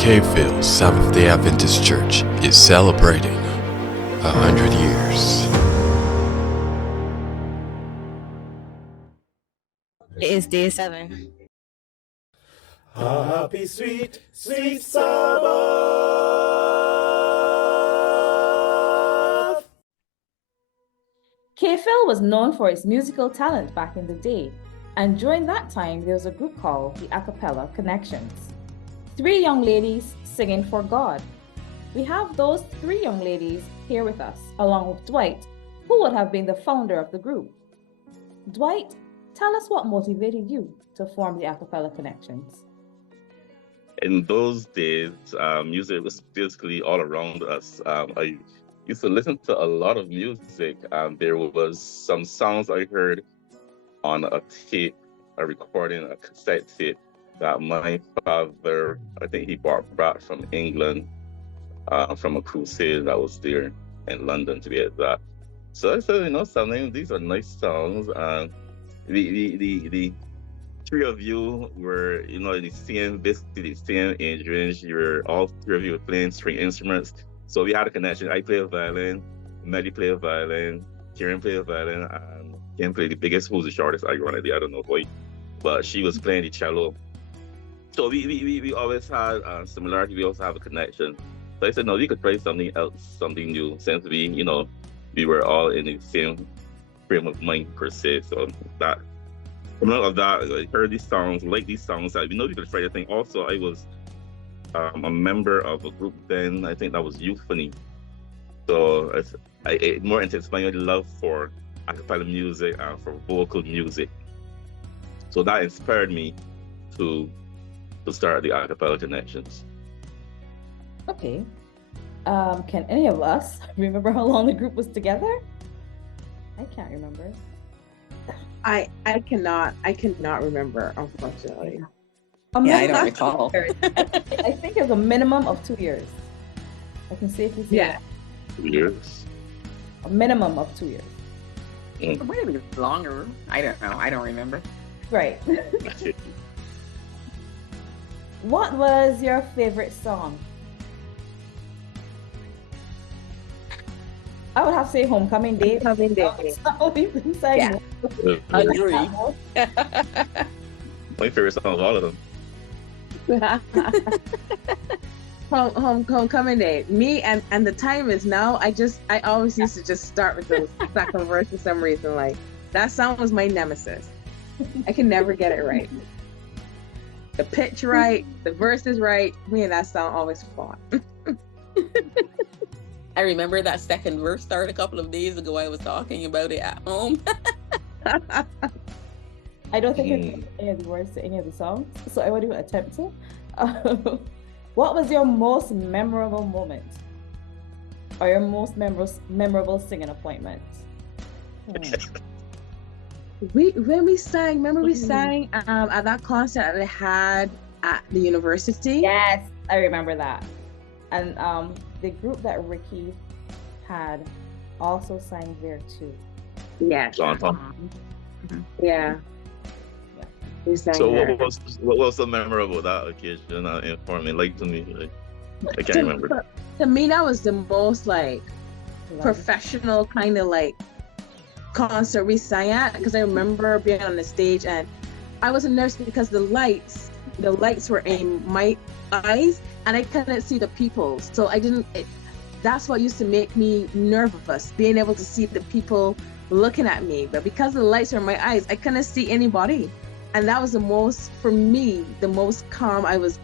Hill Sabbath Day Adventist Church is celebrating 100 years. It is day 7. Happy sweet, sweet Sabbath! Phil was known for its musical talent back in the day, and during that time there was a group called the A Cappella Connections. 3 young ladies singing for God. We have those 3 young ladies here with us, along with Dwight, who would have been the founder of the group. Dwight, tell us what motivated you to form the A Cappella Connections. In those days, music was basically all around us. I used to listen to a lot of music. There was some songs I heard on a tape, a recording, a cassette tape that my father, I think he brought back from England, from a crusade that was there in London, to be exact. So I said, something, these are nice songs. The 3 of you were, basically the same age range. You were all 3 of you were playing string instruments. So we had a connection. I play a violin, Maddie play a violin, Kieran play a violin, and Kim played the biggest, who's the shortest, ironically, I don't know why, but she was playing the cello. So we always had similarity. We also have a connection. So I said, no, we could try something else, something new, since we were all in the same frame of mind per se. So that, from all of that, I heard these songs, like these songs. We know we could try the thing. Also, I was a member of a group then. I think that was Euphony. So it more intensified my love for a cappella music and for vocal music. So that inspired me to start the A Cappella Connections. Okay. Can any of us remember how long the group was together? I can't remember. I cannot remember, unfortunately. I don't recall. I think it was a minimum of 2 years. I can safely say that. 2 years. A minimum of 2 years. Maybe longer. I don't know. I don't remember. Right. What was your favorite song? I would have to say Homecoming Day. Homecoming Day. Yeah. Agree. My favorite song of all of them. Homecoming Day. Me and the time is now. I always used to just start with the second verse for some reason. Like, that song was my nemesis. I can never get it right. The pitch right, the verse is right. Me and that song always fought. I remember that second verse started a couple of days ago. I was talking about it at home. I don't think I know any of the words to any of the songs, so I won't even attempt to. What was your most memorable moment? Or your most memorable singing appointment? When we sang, remember we sang at that concert that they had at the university? Yes, I remember that. And the group that Ricky had also sang there too. Yes. Yeah. We sang So there. what was so memorable about that occasion? Inform me, like to me. I can't remember. To me, that was the most professional kind of concert we sang at, because I remember being on the stage and I was nervous because the lights were in my eyes and I couldn't see the people, so that's what used to make me nervous, being able to see the people looking at me. But because the lights were in my eyes, I couldn't see anybody, and that was the most calm I was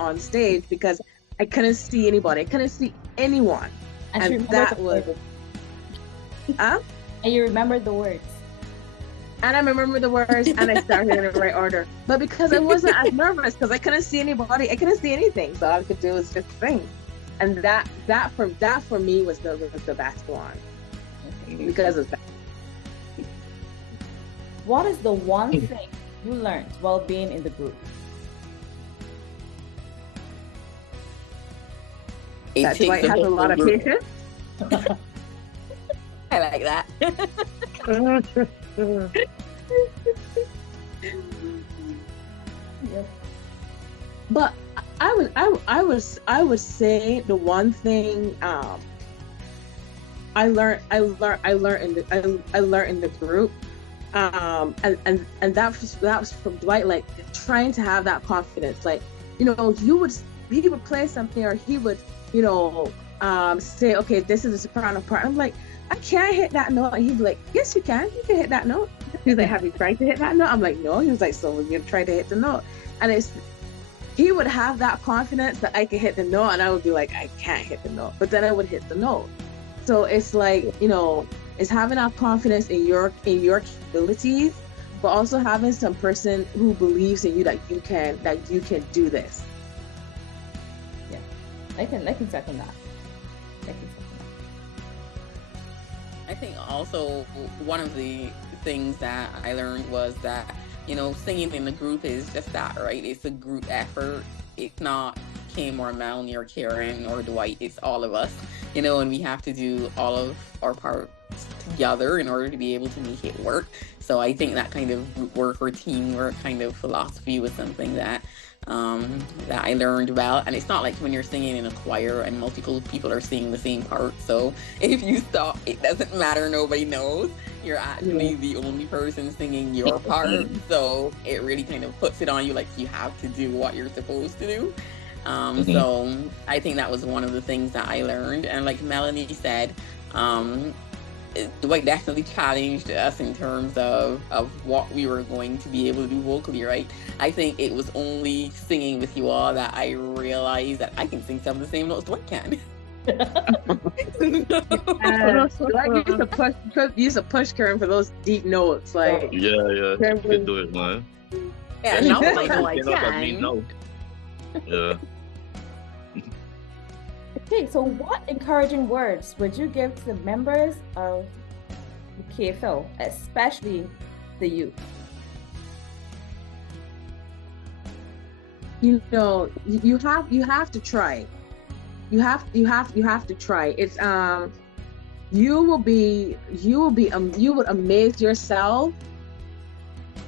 on stage, because I couldn't see anybody, I couldn't see anyone, and that was And you remembered the words. And I remember the words, and I started in the right order. But because I wasn't as nervous, because I couldn't see anybody, I couldn't see anything, so all I could do was just sing. And that for me was the best one, because of that. What is the one thing you learned while being in the group? That Dwight has a lot of patience. I like that. But I I would say the one thing I learned in the group, and that was from Dwight, like trying to have that confidence, like, you know, he would play something, or he would, you know, say, okay, this is a soprano part. I'm like, I can't hit that note. And he'd be like, yes, you can hit that note. He's like, have you tried to hit that note? I'm like, no. He was like, so we're gonna try to hit the note. And he would have that confidence that I could hit the note, and I would be like, I can't hit the note, but then I would hit the note. So it's like, you know, it's having that confidence in your capabilities, but also having some person who believes in you that you can do this. Yeah, I can second that. I think also one of the things that I learned was that, you know, singing in a group is just that, right? It's a group effort. It's not Kim or Melanie or Karen or Dwight. It's all of us, you know, and we have to do all of our parts together in order to be able to make it work. So I think that kind of group work or teamwork kind of philosophy was something that that I learned about. And it's not like when you're singing in a choir and multiple people are singing the same part. So if you stop, it doesn't matter. Nobody knows. You're actually the only person singing your part. So it really kind of puts it on you, like you have to do what you're supposed to do. So I think that was one of the things that I learned. And like Melanie said, Dwight definitely challenged us in terms of what we were going to be able to do vocally, right? I think it was only singing with you all that I realized that I can sing some of the same notes Dwight can. Dwight used to push Karen for those deep notes, like Yeah, you can do it, man. Yeah, now I know I can. No. Yeah. Okay, so what encouraging words would you give to the members of the KFL, especially the youth? You know, you have to try. You have to try. It's you would amaze yourself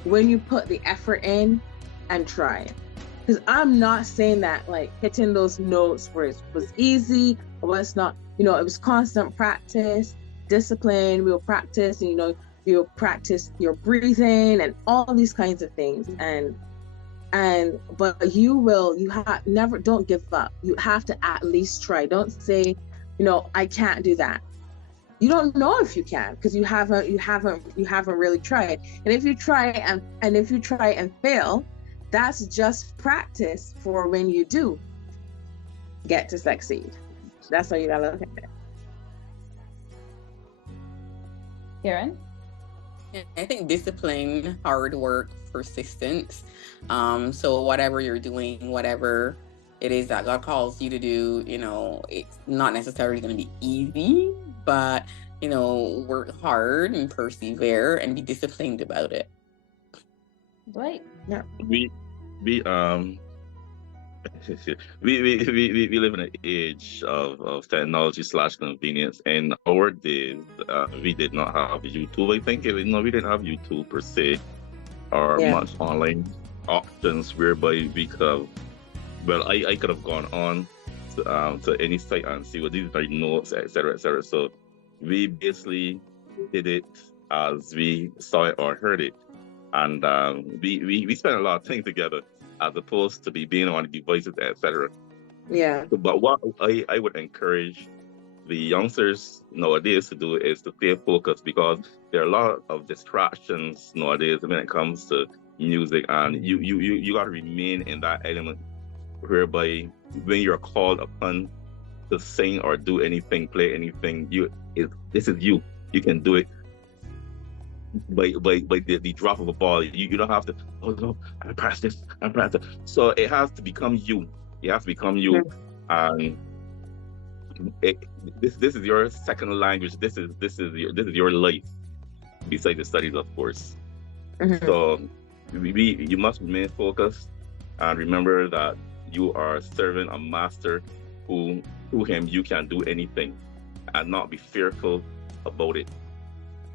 when you put the effort in and try. Because I'm not saying that like hitting those notes was easy or was not, you know, it was constant practice, discipline. We'll practice, and, you know, you'll practice your breathing and all these kinds of things. But don't give up. You have to at least try. Don't say, you know, I can't do that. You don't know if you can, because you haven't really tried. And if you try and fail, that's just practice for when you do get to succeed. That's how you gotta look at it. Karen? I think discipline, hard work, persistence. So whatever you're doing, whatever it is that God calls you to do, you know, it's not necessarily going to be easy, but, you know, work hard and persevere and be disciplined about it. Right. Yeah. We live in an age of technology / convenience. In our days, we did not have YouTube. I think we didn't have YouTube per se, or much online options whereby we could have. Well, I could have gone on to any site and see what these are notes, etc., etc. So we basically did it as we saw it or heard it, and we spent a lot of time together, as opposed to being on devices, etc. Yeah. But what I would encourage the youngsters nowadays to do is to stay focused, because there are a lot of distractions nowadays when it comes to music, and you got to remain in that element whereby when you're called upon to sing or do anything, play anything, this is you. You can do it by the drop of a ball. You don't have to, oh no, I practice. So it has to become you. It has to become you. And this is your second language. This is your life, besides the studies, of course. So you must remain focused and remember that you are serving a master who through him you can do anything, and not be fearful about it.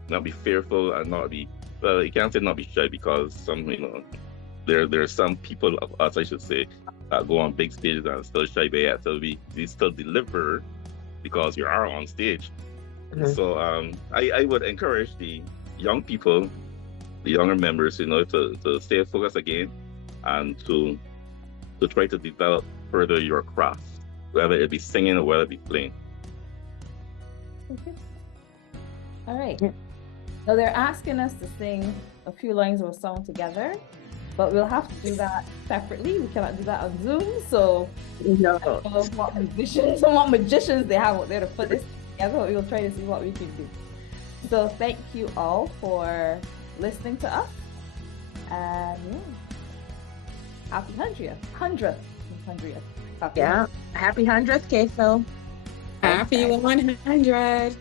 Not be fearful and not be, well, you can't say not be shy, because some, there are some people of us, I should say, that go on big stages and still shy, but yet so we still deliver because we are on stage. So I would encourage the young people, the younger members, to stay focused again and to try to develop further your craft, whether it be singing or whether it be playing. Okay. All right. So they're asking us to sing a few lines of a song together, but we'll have to do that separately. We cannot do that on Zoom. So No. I don't know what musicians and what magicians they have out there to put this together. We'll try to see what we can do. So thank you all for listening to us. And happy 100th. Happy 100th, K Phil. Happy 100.